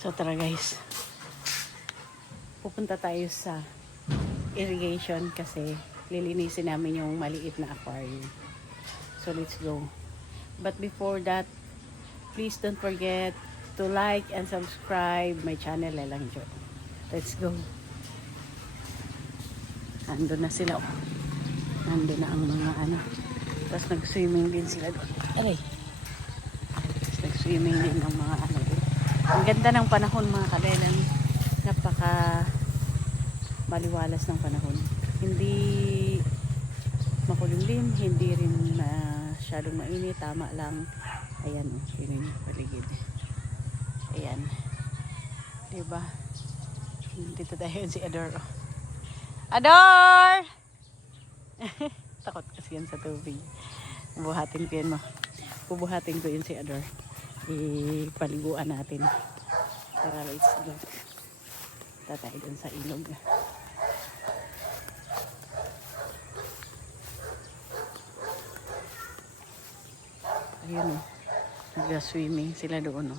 So tara guys, pupunta tayo sa irrigation kasi lilinisin namin yung maliit na aquarium. So let's go. But before that, please don't forget to like and subscribe my channel, Lelang Jo. Let's go. Nandun na sila. Nandun na ang mga ano. Tapos nag-swimming din sila doon. Aray. Tapos nag-swimming din ang mga ano doon. Ang ganda ng panahon mga kalelan. Napaka maliwalas ng panahon. Hindi makulimlim, hindi rin masyadong mainit, tama lang. Ayan, yun yung paligid. Ayan. Diba? Dito tayo si Ador. Ador! Takot kasi yan sa tubig. Bubuhatin ko yun mo. Bubuhatin ko yun si Ador. Ipaliguan natin. Tara, let's go. Tatay dun sa ilog. Ayun o. Nag-swimming sila doon o.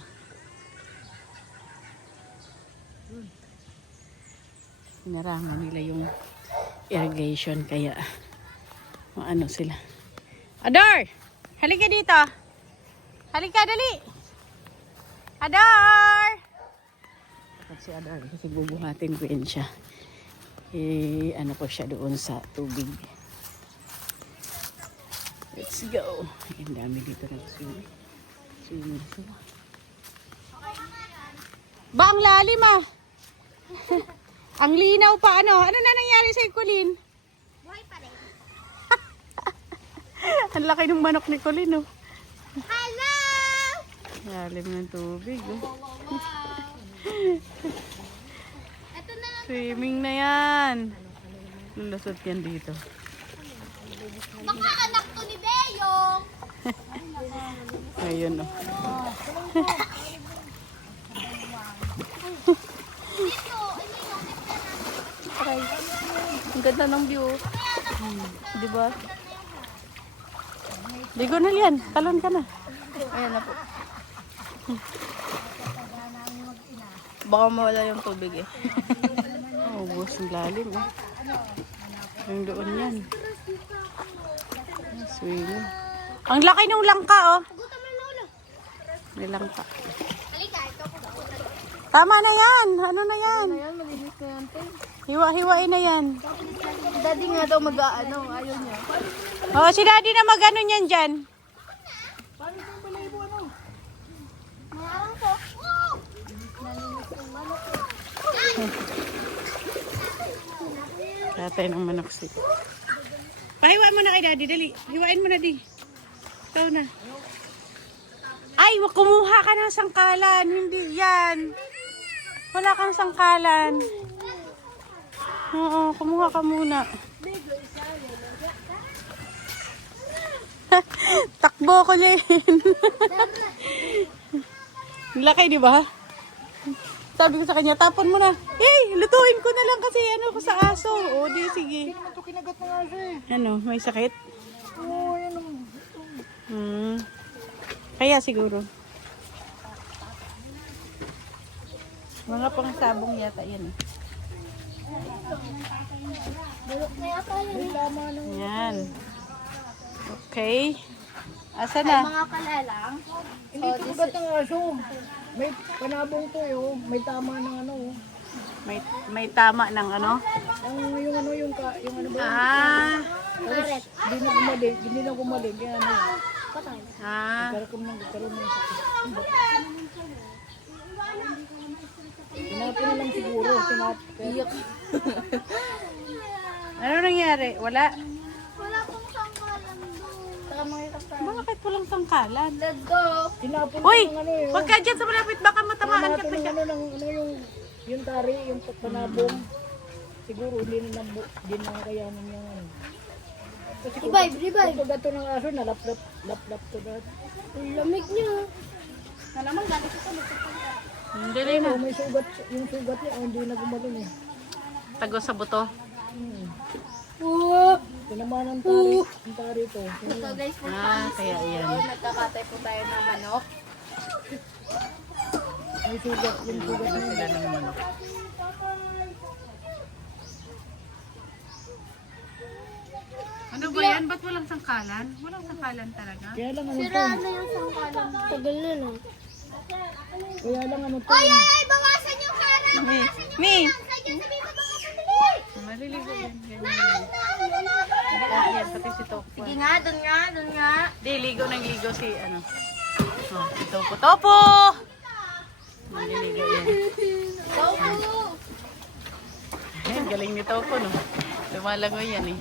Inarangan nila yung irrigation kaya ano sila. Ador! Halika dito! Halika, dali! Ador! Takot si Ador kasi bubuhatin ko yun siya. Ano ko siya doon sa tubig. Let's go! Ang dami dito nag-swimming. Swimming sila. Ba, ang lalim ah! Ang linaw pa, ano? Ano na nangyari sa Colleen? Buhay pa rin. Ang laki ng manok ni Colleen, oh. Hello! Lalim ng tubig, oh. Ito na lang. Swimming na yan. Lulusot yan dito. Baka anak to ni Beyong. Ayun, oh. Dito, Aray. Ang ganda ng view. Diba? Ligo na yan. Talon ka na. Ayan na po. Baka mawala yung tubig eh. Oh, buhos ng lalim. Oh. Yung doon yan. Swimming. Ang laki ng langka, oh. Pugutan mo na ulo. May langka. Halika, ito po. Tama na yan. Ano na yan? Ayan, malinis na yan. Hiwa-hiwain na yan. Daddy nga daw mag-ano, ayaw niya. Oh, si Daddy na mag-ano niyan dyan. Mayroon po. Woo! Tatay ng manok sila. Pahiwain mo na kay Daddy, dali. Hiwain mo na, di. Ikaw na. Ay, kumuha ka ng sangkalan. Hindi yan. Wala kang sangkalan. Oo, kumuha ka muna. Takbo ko, Len. Laki, di ba? Sabi ko sa kanya, tapon mo na. Lutuin ko na lang kasi ano ko sa aso. O, di, sige. Hindi naman ito kinagat ng aso eh. Ano, may sakit? Oo, yan o. Kaya siguro. Mga pangsabong yata yan. Bulok na yata yun. May tama ng Yan. Okay. Asa Ay, na? mga kalalang. Hindi kinagat ng aso. May panabong to eh. Oh. May tama ng ano. Oh. May tama ng ano? Yung ano, yung ano ba? Ah. Karet. Hindi na gumaling. Kaya ano. Patay. Ah. Nagkaroon ng sakit. Tinapin na lang siguro. Iyak. Ano nangyari? Wala? Wala pong sangkalan doon. Saka mga kapatid. Bakit walang sangkalan? Let's go. Tinapin Uy! ng ano eh. Huwag ka dyan sa malapit. Baka matamaan ka Tinapin pa ng siya. ano, yung tari, yung panabong. Siguro hindi na kayanan yung ano. Kasi kung Revive. gato ng aso, nalaplap to dahil. Ang lamig niya. Na naman, galit ito. Dali na. May sugat, yung sugat niya, hindi na gumaling eh. Tago sa buto. Tinamaan ang tari to. Ito guys, Ah, kaya yan. nagkakatay po tayo ng manok. May sugat, yung sugat Ano na sila ng manok. Ano ba yan? Ba't walang sangkalan? Walang sangkalan talaga. Kaya lang ano to. Sira na yung sangkalan. Tagal na no. Kaya lang ano to. Ay, ay, ay! Bawasan yung harang! Mi! Bawasan yung Mi! harang! Sadya, sabi mo bawasan dali! Maliligo yan. Ganyan. Naan na! Wala na! Yan, pati si Topo. Sige nga, dun nga, dun nga. Di, ligo ng ligo si ano. Oh, si Topo. Topo! Maliligo yan. Tofu! Ayun, galing ni Topo, no? Lumalangoy yan eh.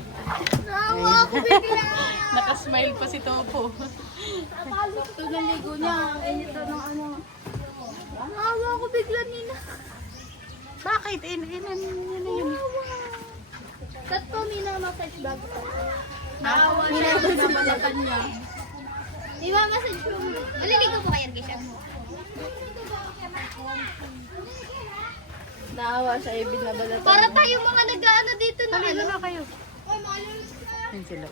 Naawa ako bigla! Nakasmile pa si Topo. Ito na ligo niya. Ay, ito ng ano. Naawa ako bigla, Nina. Bakit? Yan na yun. Tat ko, Nina, massage bago ka. Naawa Nina, mabalatan niya. Di ba, massage ko? Maliligo po kayo, Kisha. Naawa siya, binabalatan. Para tayo mga nag-ano dito na Ligo ano. na kayo. Ay, malulis ka. Yan sila.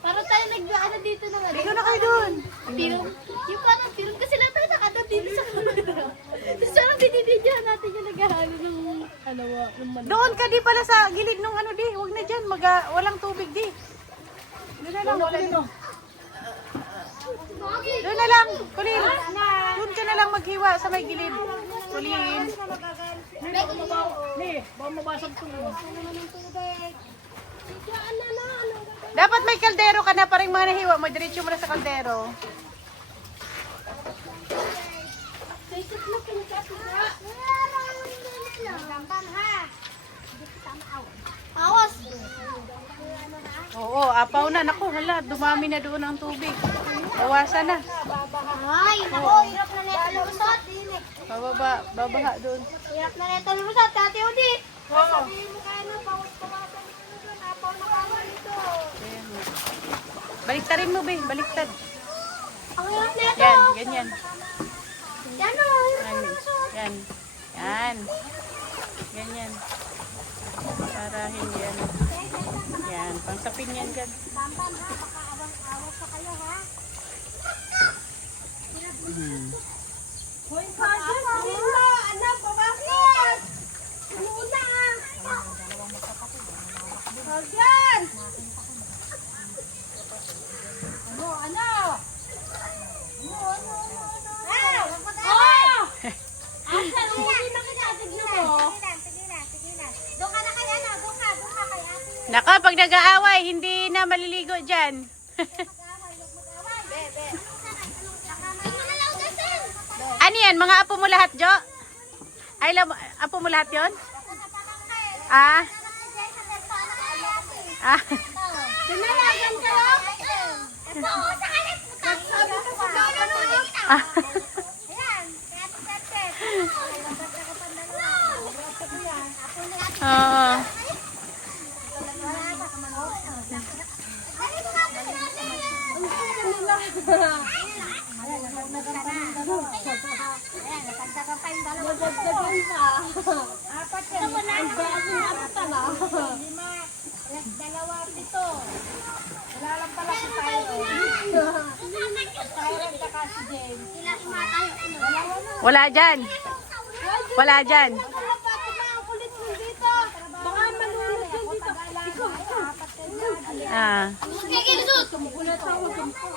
Para tayo nag-ano dito na ano. Ligo na kayo dun. Film. Yung parang film kasi lang tayo nakadap dito sa camera. Tapos parang binibidyohan natin yung naghahalo ng ano, ng manok. Doon ka di pala sa gilid nung ano di. Huwag na dyan. Walang tubig di. Doon na lang. Doon na lang. Kulin. Doon ka na lang maghiwa sa may gilid. Kulin. Ni, baka mabasag to. Dapat may kaldero ka na paring mga nahiwa mo. Diretso mo na sa kaldero. Awas! Oo, apaw na. Naku, hala. Dumami na doon ang tubig. Bawasan na. Ay, nako, hirap na neto lumusot. Babaha doon. Hirap na neto lumusot, Ate Odi. Oo. Sabihin mo kaya na, bawas-bawasan mo na doon. Apaw na kama nito. Ayan nga. Baliktarin mo, be. Baliktad. Ang hirap neto. Yan, ganyan. Yan o, hirap Yan. na lumusot. Yan. Yan. Ganyan. Para hindi ano. Yan. Pangsapin yan dyan. Bambam, ha? Pakaawas-awas pa kayo, ha? Hoy, Kajan! Ano? Anak, pabakit! Ano na? Kajan! Ano? Ano? Oh! Asan? Hindi na kita. Tignan mo. Doon ka na kay ano? Doon ka kay ate. Naka, pag nag-aaway, hindi na maliligo dyan. Ano yan? Mga apo mo lahat, Jo? Ay, apo mo lahat yon? Ah? Ah? Sinalagan ka lang? Ito, sa kalit. Sabi ko sa gano'n. Ah. Ayan, Oo. Dalawa, pito. Wala lang pala si Tyron. Tyron saka si James. Wala dyan. Wala dyan. Baka malulot yung dito. Ah.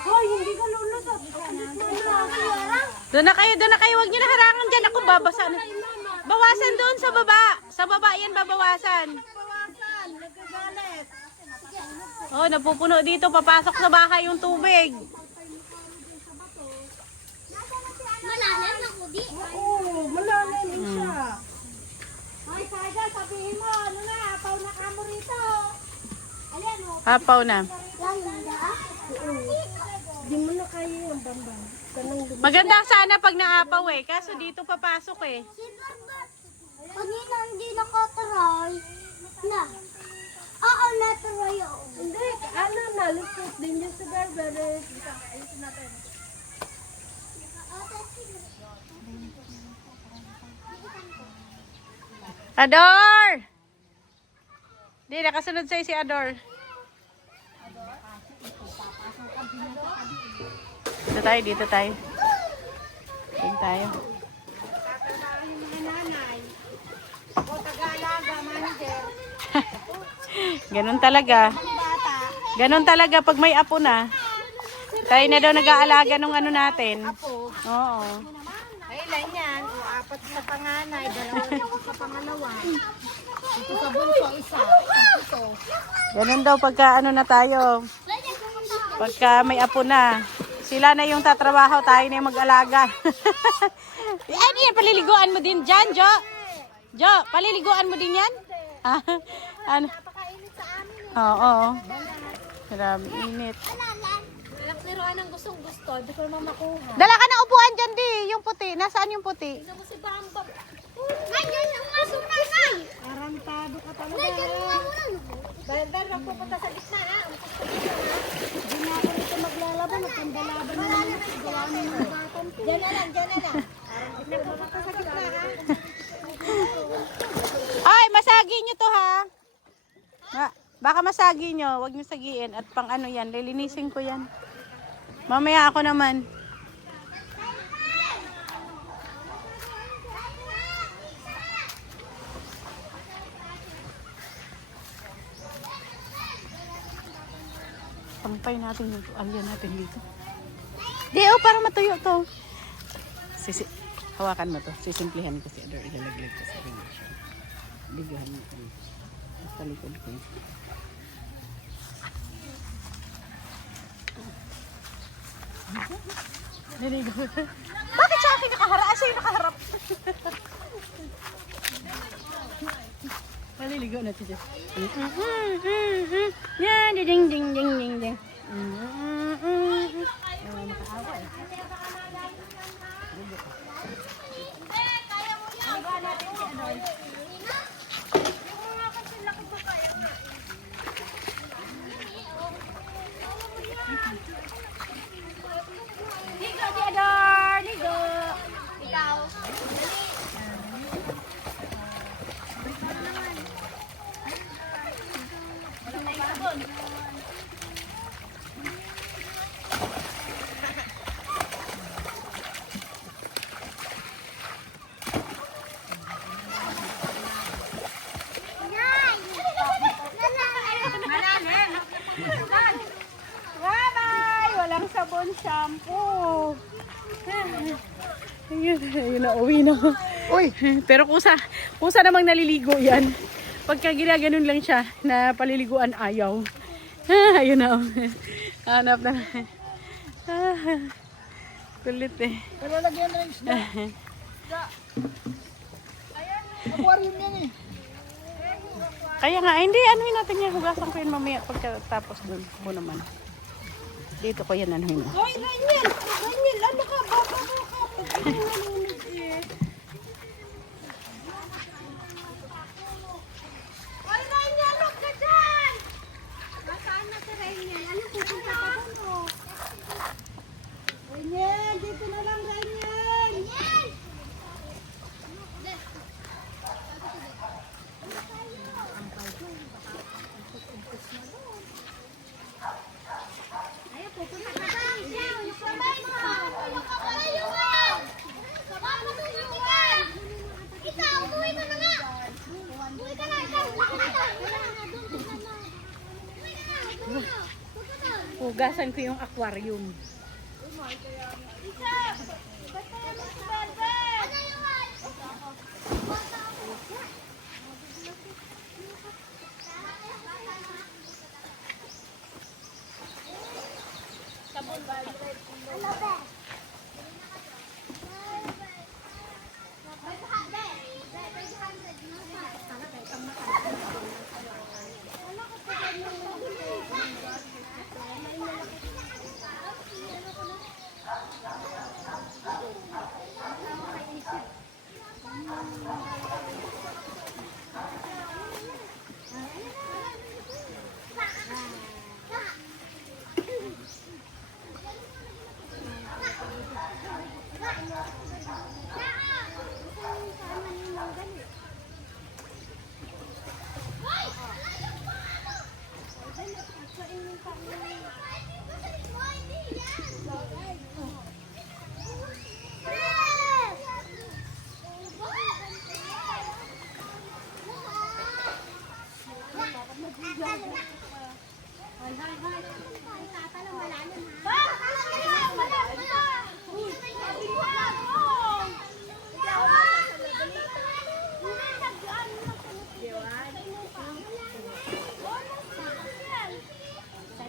Hoy, hindi ka lulusot. Doon na kayo. Huwag niyo na harangan dyan. Ako babasa na. Bawasan doon sa baba. Sa baba yan babawasan. Bawasan, nagkagalit. Oh, napupuno dito. Papasok sa bahay yung tubig. Malalim na kudi. Oo, malalim siya. Ay, Saga, sabihin mo, ano na, apaw na kamo rito. Ayan, o. Papaw na. Di mo na kayo yung bambang. Maganda sana pag naapaw eh. Kaso dito papasok eh. Pag hindi nakataray, na. Oo, nataray ako. Hindi, ano na, lusot din yung sa garber. Ayusin natin. Ador! Di, nakasunod sa'yo si Ador. Dito tayo. Dito tayo. Ganun talaga. Ganun talaga pag may apo na. Tayo na daw nag-aalaga ng ano natin. Apo. Oo. Ay, ilan yan? O, 4 sa panganay, 2 sa pangalawa. Ito sa bunso, isa. Ito. Ganun daw pagka ano na tayo. Pagka may apo na. Sila na yung tatrabaho, tayo na yung mag-alaga. Ano yan, paliliguan mo din dyan, Jo? Jo, paliliguan mo din yan? Ah, ano? Napakainit sa amin. Oo. Grabe, init. Walang niruan ang gustong-gusto. Hindi ko naman makuha. Dala ka ng upuan dyan, di. Yung puti. Nasaan yung puti? Tignan mo si Bambam. Nandiyan ang aso na nga. Arantado ka talaga. Nandiyan ang aso na. Bandar, wag pupunta sa gitna ha. Hindi na ako nito maglalaban. Nagkandalaban na naman. Gawa mo yung batan. Diyan na lang, diyan na lang. Hindi na pupunta sa gitna ha. Ay, masagi nyo to ha. Baka masagi nyo. Huwag nyo sagiin. At pang ano yan, lilinisin ko yan. Mamaya ako naman. Pampay natin yung alya natin dito. Di, oh, para matuyo to. Hawakan mo to. Sisimplihan ko si Ador. Ilalaglag ko sa irrigation. Bigyan mo ko. Sa likod ko. Bakit sa akin nakaharap? Sa'yo nakaharap? Maliligo na siya. Yan, ding ding ding ding ding. Makaawa eh. Ligo, Theodore! Ligo! Ikaw? Bye-bye! Walang sabon shampoo. Ayun na, uwi na. Uy! Pero kusa namang naliligo yan. Pagka ginaganon lang siya na paliliguan ayaw. Ayun na. Hanap na. Kulit eh. Kalalagyan na yung isda. Aquarium yan eh. Kaya nga, hindi, anuhin natin yan. Hugasan ko yun mamaya pagkatapos dun. Ako naman. Dito ko yan anuhin mo. Hoy, Daniel! Daniel, ano ka? Baka mo ka. Pag nalunod eh. Hoy, Daniel! Look ka dyan! Nasaan na si Daniel? Ano pupunta ka doon? Daniel! Dito na lang, Daniel! Daniel! Ayaw, pupunta ka ba? Yung sabay mo! Yung kapalayuan! Sabay mo tulungan! Ikaw, uwi ka na nga! Uwi ka na, ikaw! Uwi ka na! Uwi ka na! Hugasan ko yung aquarium. Isa! Basta mo si Berber! Ano yung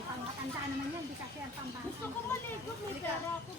Pangmatandaan naman yan, di kasi ang pambata. Gusto ko maligot, may pera ako.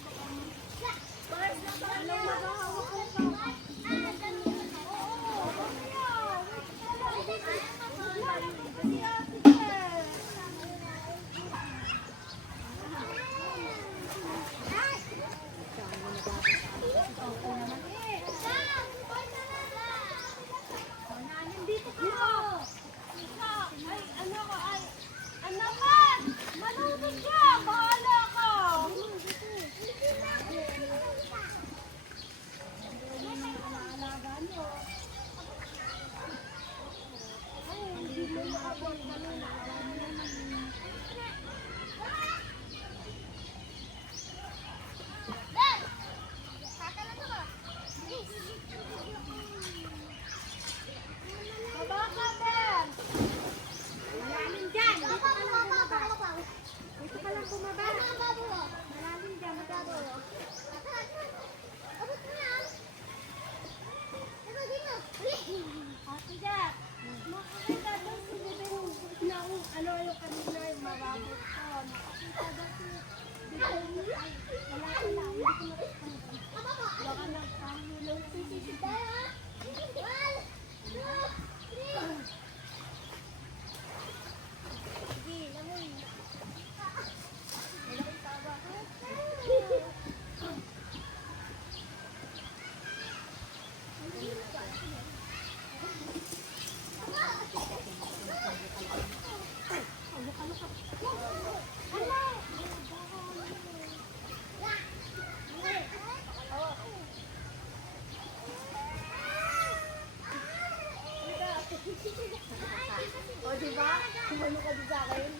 O, diba? Kumano ka din sa akin?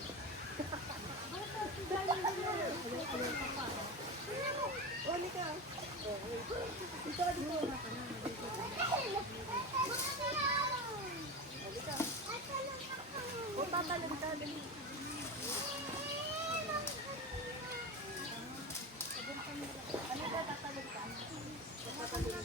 Uli ka. Dito ka dito. O, tatalon ka. Dali. Ano ka, tatalon ka? Tatalon ka.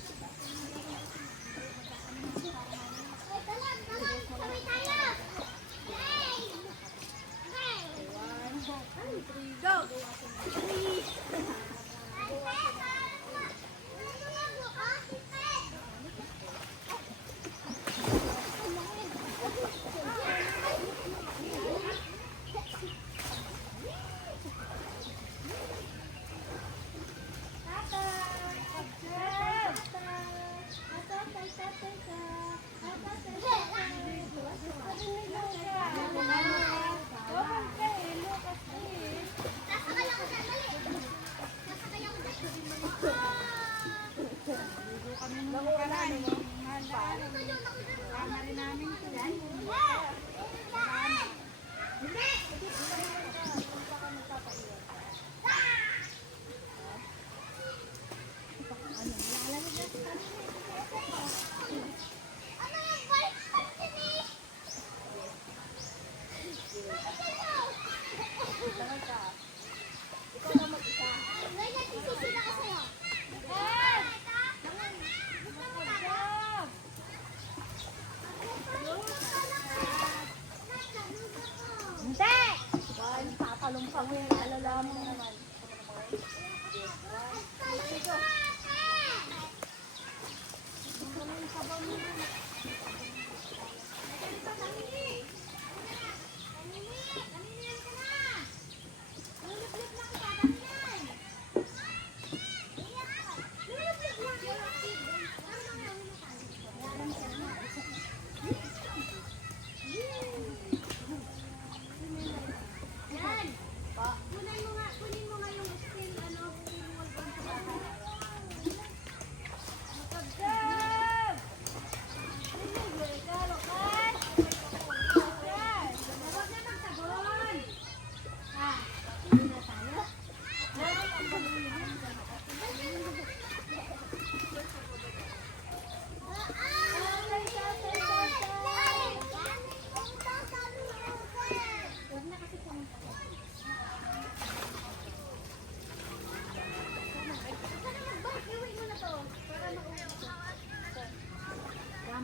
Talumpang mo yung alala mo naman.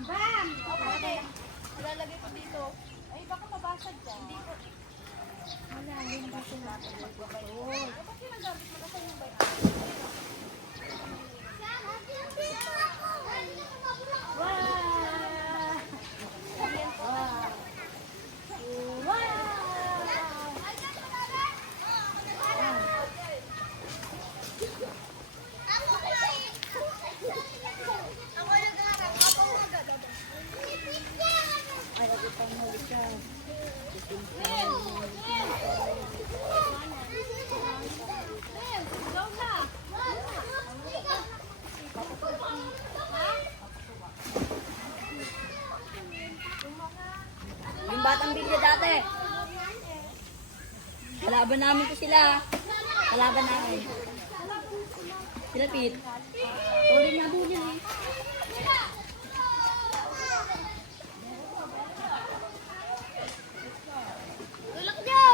Bam! Okay. Ilalagay ko dito. Ay, baka mabasag dyan. Hindi ko. Malalim kasi natin. Dapat ginagamit mo na sa yung bay. Yung batang bilya dati. Kalaban namin ko sila. Kalaban namin. Sila Pete. Tuloy nga doon yun eh. Tulak nyo!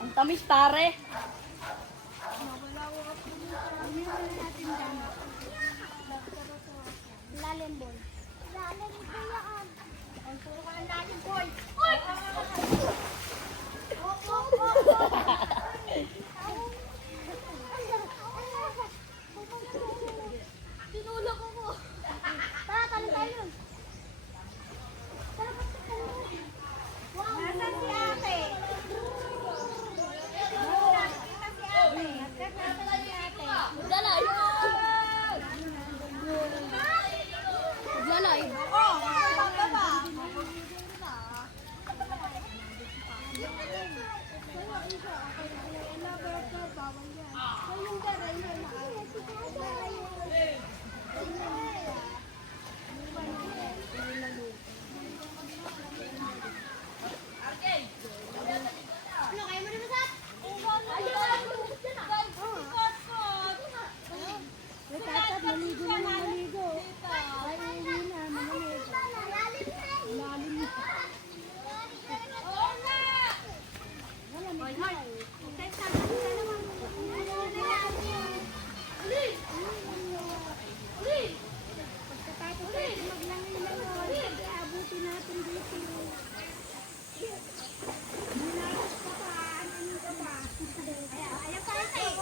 Ang tamis pare. Lalim boy. Lalim ko yan. Ang puro ka ng lalim boy. Tinulog ako. Tara, talon tayo. Tara, basta tayo. Wow. Nasaan si ate? Nasaan si ate? Nasaan si ate? Maglalay. Maglalay. Oh, baba. Ano kayo mo na masat? Nagkatap, maligo na maligo. Ay, uwi na, malamig. Lalim na. Oo nga! Malamig na eh. Pagkatapos natin maglangilan, abutin natin dito. Minalas ka pa, ano ka pa? Ayaw tayo tayo.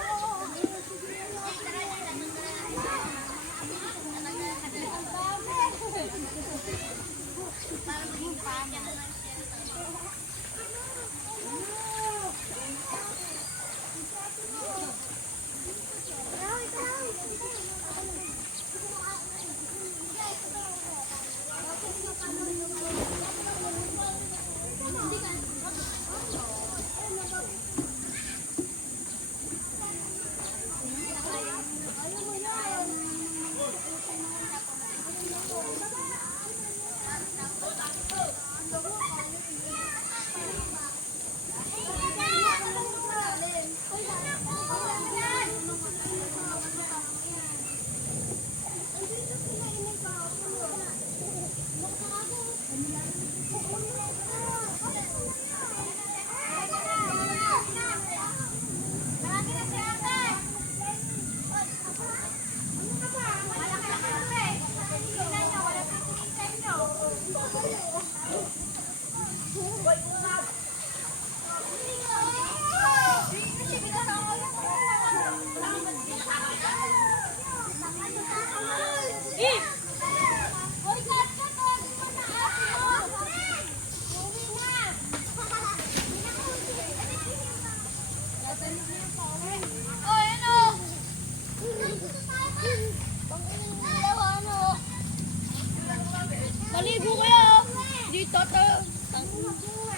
Maligo kayo! Dito to.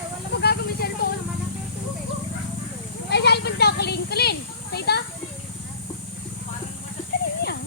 Wala magagamit cellphone. Ay, cellphone daw. Kalin. Kalin. Sa ita? Kalin yan.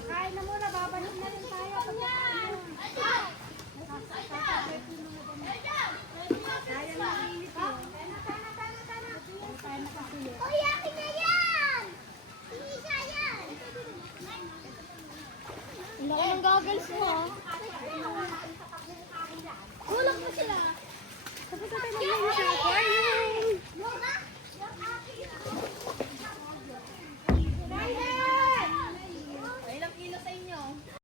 Kakain na muna, babalik na rin tayo. Sayang na init eh. Tayo nakasili. Uy, akin na yan! Isa yan! Ang laki ng goggles mo ha.